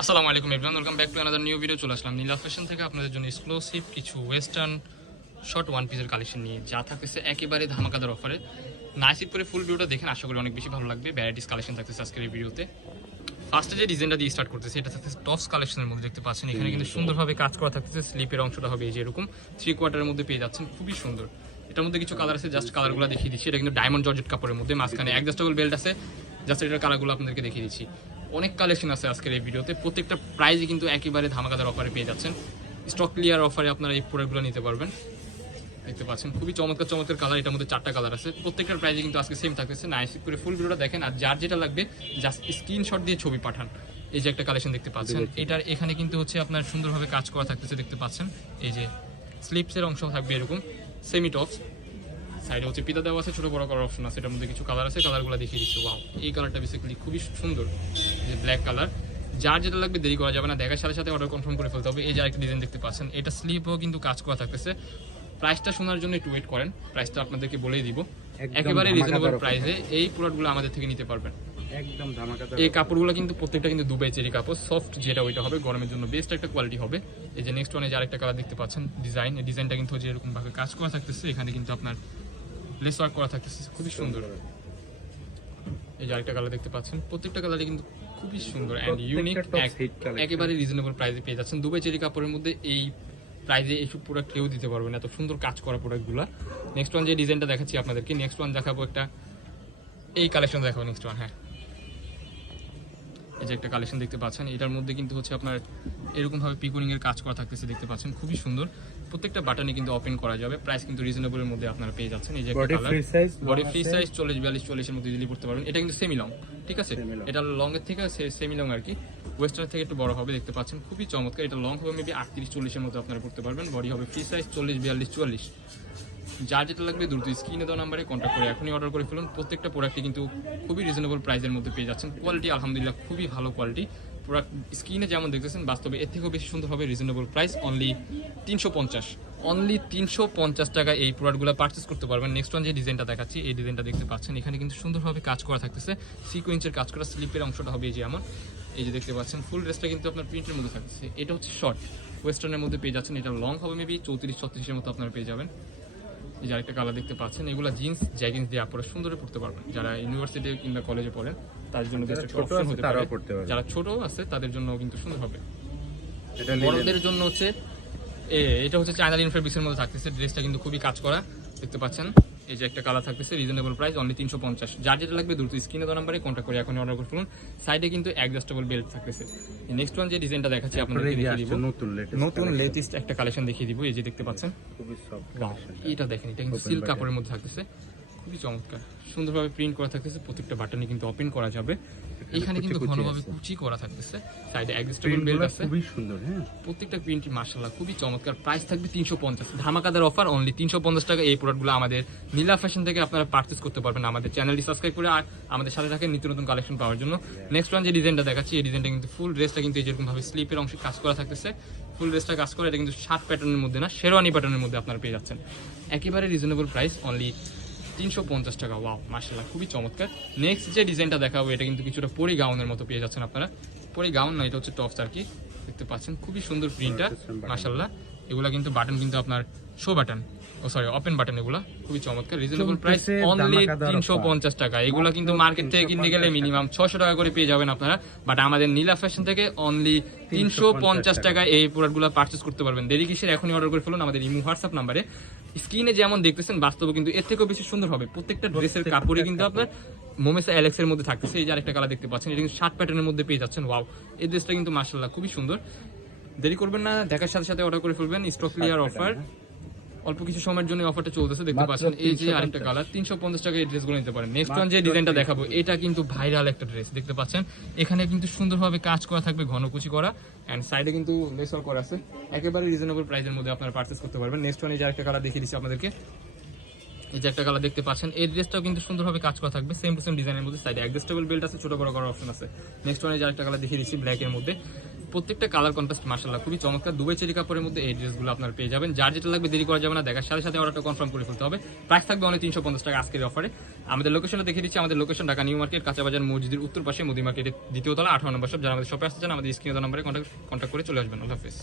আসসালামু আলাইকুম everyone, welcome back to another new video. চলে আসলাম নীলা ফ্যাশন থেকে আপনাদের জন্য এক্সক্লুসিভ কিছু ওয়েস্টার্ন শর্ট ওয়ান পিসের কালেকশন নিয়ে, যা থাকতেছে একেবারে ধামাকাদার অফারে। নাইসিপ করে ফুল ভিডিওটা দেখেন, আশা করি অনেক বেশি ভালো লাগবে। ভ্যারাইটিস কালেকশন থাকতেছে আজকের এই ভিডিওতে। ফার্স্টে যে ডিজাইনটা দিয়ে স্টার্ট করতেছে, এটা থাকতেছে টপস কালেকশনের মধ্যে দেখতে পাচ্ছেন। এখানে কিন্তু সুন্দরভাবে কাজ করা থাকতেছে। স্লিপের অংশটা হবে এই যে এরকম 3/4 মধ্যে পেয়ে যাচ্ছেন, খুবই সুন্দর। এটার মধ্যে কিছু কালার আছে, জাস্ট কালারগুলো দেখিয়ে দিচ্ছি। এটা কিন্তু ডায়মন্ড জর্জেট কাপড়ের মধ্যে, মাঝখানে অ্যাডজাস্টেবল বেল্ট আছে। জাস্ট এটার কালারগুলো আপনাদেরকে দেখিয়ে দিচ্ছি। অনেক কালেকশন আছে আজকের এই ভিডিওতে, প্রত্যেকটা প্রাইসই কিন্তু একেবারে ধামাকাদার অফারে পেয়ে যাচ্ছেন। স্টক ক্লিয়ার অফারে আপনারা এই প্রোডাক্টগুলো নিতে পারবেন। দেখতে পাচ্ছেন খুবই চমৎকার চমৎকার কালার, এটার মধ্যে 4টা কালার আছে। প্রত্যেকটার প্রাইসে কিন্তু আজকে সেম থাকতেছে। নাইসিপ করে ফুল ভিডিওটা দেখেন, আর যার যেটা লাগবে জাস্ট স্ক্রিনশট দিয়ে ছবি পাঠান। এই যে একটা কালেকশন দেখতে পাচ্ছেন, এটার এখানে কিন্তু হচ্ছে আপনার সুন্দরভাবে কাজ করা থাকতেছে, দেখতে পাচ্ছেন। এই যে স্লিপসের অংশ থাকবে এরকম সেমি টপস, সাইডে হচ্ছে পিতা দেওয়া আছে, ছোট বড় করার অপশন আছে। এটার মধ্যে কিছু কালার আছে, কালারগুলো দেখিয়ে দিচ্ছি। ওয়াও, এই কালারটা বেসিক্যালি খুবই সুন্দর, যে ব্ল্যাক কালার। যার যেটা লাগবে দেরি করা যাবে না, দেখার সাথে সাথে অর্ডার কনফার্ম করে ফেলতে হবে। এই যে একটা ডিজাইন দেখতে পাচ্ছেন, এটা স্লিপও কিন্তু কাজ করা থাকতেছে। প্রাইসটা শোনার জন্য একটু ওয়েট করেন, প্রাইসটা আপনাদেরকে বলেই দিব। একেবারে রিজনেবল প্রাইসে এই প্রোডাক্টগুলো আমাদের থেকে নিতে পারবেন। একদম ধামাকাদার। এই কাপড়গুলো কিন্তু প্রত্যেকটা কিন্তু দুবাই চেরি কাপড়, সফট যেটা ওইটা হবে, গরমের জন্য বেস্ট একটা কোয়ালিটি হবে। এই যে নেক্সট ওয়ানে যে আরেকটা কালার দেখতে পাচ্ছেন ডিজাইন, এই ডিজাইনটা কিন্তু যে এরকম ভাবে কাজ করা থাকতেছে। এখানে কিন্তু আপনার লেস ওয়ার্ক করা থাকতেছে, খুবই সুন্দর। এই যে আরেকটা কালার দেখতে পাচ্ছেন, প্রত্যেকটা কালারই কিন্তু খুবই সুন্দর অ্যান্ড ইউনিক, একেবারে রিজনেবল প্রাইসে পেয়ে যাচ্ছেন। দুবাই চেরি কাপড়ের মধ্যে এই প্রাইসে এইসব প্রোডাক্ট কেউ দিতে পারবে না, এত সুন্দর কাজ করা প্রোডাক্টগুলো। নেক্সট ওয়ান যে ডিজাইনটা দেখাচ্ছি আপনাদেরকে, নেক্সট ওয়ান দেখাবো একটা, এই কালেকশন দেখাবো নেক্সট ওয়ান। হ্যাঁ, এই যে একটা কালেকশন দেখতে পাচ্ছেন, এটার মধ্যে কিন্তু হচ্ছে আপনার এরকম ভাবে পিকোনিং এর কাজ করা থাকতেছে, দেখতে পাচ্ছেন খুবই সুন্দর। প্রত্যেকটা বাটনে কিন্তু ওপেন করা যাবে, প্রাইস কিন্তু রিজনেবলের মধ্যে আপনারা পেয়ে যাচ্ছেন। এই যে একটা কালার, বডি ফ্রি সাইজ 40-42-40 এর মধ্যে ইজিলি পড়তে পারবেন। এটা কিন্তু সেমি লং, ঠিক আছে, এটা লং এর থেকে সেমি লং আর কি, ওয়েস্টার্ন থেকে একটু বড় হবে, দেখতে পাচ্ছেন খুবই চমৎকার। এটা লং হবে মেবি 38-40 এর মধ্যে আপনারা পড়তে পারবেন। বডি হবে ফ্রি সাইজ 40-42-44। যার যেটা লাগবে দ্রুত স্ক্রিনে দেওয়া নাম্বারে কন্ট্যাক্ট করে এখনই অর্ডার করে ফেলুন। প্রত্যেকটা প্রোডাক্টই কিন্তু খুবই রিজনেবল প্রাইসের মধ্যে পেয়ে যাচ্ছেন। কোয়ালিটি আলহামদুলিল্লাহ খুবই ভালো কোয়ালিটি। প্রোডাক্ট স্ক্রিনে যেমন দেখতেছেন, বাস্তবে এর থেকেও বেশি সুন্দর হবে। রিজনেবল প্রাইস অনলি 350, অনলি 350 টাকা এই প্রোডাক্টগুলো পারচেস করতে পারবেন। নেক্সট ওয়ান যে ডিজাইনটা দেখাচ্ছি, এই ডিজাইনটা দেখতে পাচ্ছেন, এখানে কিন্তু সুন্দরভাবে কাজ করা থাকতেছে। সিকোয়েন্সের কাজ করা, স্লিপের অংশটা হবে এই যে এমন। এই যে দেখতে পাচ্ছেন ফুল ড্রেসটা কিন্তু আপনার প্রিন্টের মধ্যে থাকতেছে। এটা হচ্ছে শর্ট ওয়েস্টার্নের মধ্যে পেয়ে যাচ্ছেন। এটা লং হবে মেবি 34-36 এর মতো আপনারা পেয়ে যাবেন। এই যে আরেকটা কালার দেখতে পাচ্ছেন, এগুলো জিন্স জ্যাগিন্স দিয়ে আপনারা সুন্দর পড়তে পারবেন। যারা ইউনিভার্সিটি কিংবা কলেজে পড়েন তাদের জন্য বেস্ট একটা অপশন হতে পারে। যারা ছোট আছে তাদের জন্য কিন্তু সুন্দর হবে। বড়দের জন্য হচ্ছে এটা হচ্ছে চায়না লিন ফেব্রিক্সের মধ্যে থাকতেছে। ড্রেসটা কিন্তু খুবই কাজ করা, দেখতে পাচ্ছেন। এই যে একটা কালার থাকতেছে, রিজনেবল প্রাইস অনলি 350। যার যেটা লাগবে দ্রুত স্ক্রিনে দেওয়া নাম্বারে কন্ট্যাক্ট করে এখনই অর্ডার করে ফেলুন। সাইডে কিন্তু অ্যাডজাস্টেবল বেল্ট থাকতেছে। নেক্সট ওয়ান যে ডিজাইনটা দেখাচ্ছি আপনাদেরকে দেখিয়ে দিব, নতুন লেটেস্ট একটা কালেকশন দেখিয়ে দিব। এই যে দেখতে পাচ্ছেন, এটা দেখেন, এটা কিন্তু সিল্ক কাপড়ের মধ্যে থাকতেছে, খুবই চমৎকার। সুন্দরভাবে প্রিন্ট করা থাকতেছে, প্রত্যেকটা বাটনে কিন্তু ওপেন করা যাবে। এখানে কিন্তু ঘনভাবে কুচি করা থাকতেছে, সাইডে অ্যাডজাস্টেবল বেল্ট আছে, খুবই সুন্দর। হ্যাঁ, প্রত্যেকটা প্রিন্টই মাশাআল্লাহ খুবই চমৎকার। প্রাইস থাকবে 350, ধামাকাদার অফার অনলি 350 টাকা। এই প্রোডাক্টগুলো আমাদের নীলা ফ্যাশন থেকে আপনারা পারচেজ করতে পারবেন। আমাদের চ্যানেলটি সাবস্ক্রাইব করে আর আমাদের সাথে থাকেন নিত্য নতুন কালেকশন পাওয়ার জন্য। নেক্সট ওয়ান যে ডিজাইনটা দেখাচ্ছি, এই ডিজাইনটা কিন্তু ফুল ড্রেসটা কিন্তু যেরকম ভাবে স্লিপের অংশে কাজ করা থাকতেছে, ফুল ড্রেসটা কাজ করা। এটা কিন্তু শার্ট প্যাটার্নের মধ্যে না, শেরওয়ানি প্যাটার্নের মধ্যে আপনারা পেয়ে যাচ্ছেন। একেবারে রিজনেবল প্রাইস অনলি 350 টাকা। ওয়াও, মাশাআল্লাহ খুবই চমৎকার। নেক্সট যে ডিজাইনটা দেখাবো, এটা কিন্তু কিছুটা পরি গাউনের মতো পেয়ে যাচ্ছেন আপনারা। পরি গাউন না, এটা হচ্ছে টপস আর কি, দেখতে পাচ্ছেন খুবই সুন্দর প্রিন্টটা মাশাআল্লাহ। এগুলা কিন্তু বাটন কিন্তু আপনার শো বাটন, ওপেন বাটন, এগুলা খুবই চমৎকার। রিজনেবল প্রাইস অনলি 350 টাকা। এগুলা কিন্তু মার্কেট থেকে কিনতে গেলে মিনিমাম 600 টাকা করে পেয়ে যাবেন আপনারা, বাট আমাদের নীলা ফ্যাশন থেকে অনলি 350 টাকায় এই প্রোডাক্টগুলো পারচেস করতে পারবেন। দেরি কিসের, এখনই অর্ডার করে ফেলুন আমাদের ইমো হোয়াটসঅ্যাপ নাম্বারে। স্ক্রিনে যেমন দেখতেছেন, বাস্তবে কিন্তু এর থেকেও বেশি সুন্দর হবে। প্রত্যেকটা ড্রেসের কাপড়ে কিন্তু আপনার মোমেসা অ্যালেক্স এর মধ্যে থাকতেছে। এই যে আরেকটা কালার দেখতে পাচ্ছেন, এটা কিন্তু শার্ট প্যাটার্নের মধ্যে পেয়ে যাচ্ছেন। ওয়াও, এই ড্রেসটা কিন্তু মাশাআল্লাহ খুবই সুন্দর। দেরি করবেন না, দেখার সাথে সাথে অর্ডার করে ফেলবেন। স্টক ক্লিয়ার অফার, অল্প কিছু সময়ের জন্য অফারটা চলতেছে, দেখতে পাচ্ছেন। এই যে আরেকটা কালার, 350 টাকা এই ড্রেসগুলো নিতে পারেন। নেক্সট ওয়ান যে ডিজাইনটা দেখাবো, এটা কিন্তু ভাইরাল একটা ড্রেস, দেখতে পাচ্ছেন। এখানে কিন্তু সুন্দরভাবে কাজ করা থাকবে, ঘনকুচি করা, এন্ড সাইডে কিন্তু লেসল করা আছে। একেবারে রিজনেবল প্রাইসের মধ্যে আপনারা পারচেজ করতে পারবেন। নেক্সট ওয়ান এই যে আরেকটা কালার দেখিয়ে দিচ্ছি আপনাদেরকে, এই যে একটা কালার দেখতে পাচ্ছেন। এই ড্রেসটাও কিন্তু সুন্দরভাবে কাজ করা থাকবে, সেম টু সেম ডিজাইনের মধ্যে। সাইডে অ্যাডজাস্টেবল বেল্ট আছে, ছোট বড় করার অপশন আছে। নেক্সট ওয়ানে যে আরেকটা কালার দেখিয়ে দিচ্ছি ব্ল্যাক এর মধ্যে। প্রত্যেকটা কালার কন্ট্রাস্ট মাশাআল্লাহ খুবই চমৎকার। দুবাই চেরি কাপড়ের মধ্যে এই ড্রেসগুলো আপনার পেয়ে যাবেন। যার যেটা লাগবে দেরি করা যাবে না, দেখার সাথে সাথে অর্ডারটা কনফার্ম করে ফেলতে হবে। প্রাইস থাকবে অনেক 350 টাকা আজকের অফারে। আমাদের লোকেশনটা দেখে দিচ্ছি। আমাদের লোকেশন ঢাকা নিউ মার্কেট, কাঁচাবাজার মসজিদের উত্তর পাশে, মুদি মার্কেটের দ্বিতীয় তলা, 18 নম্বর শপ। যারা আমাদের শপে আসতে চান আমাদের স্ক্রিনে দেওয়া নম্বরে কন্ট্যাক্ট করে চলে আসবেন। আল্লাহ হাফেজ।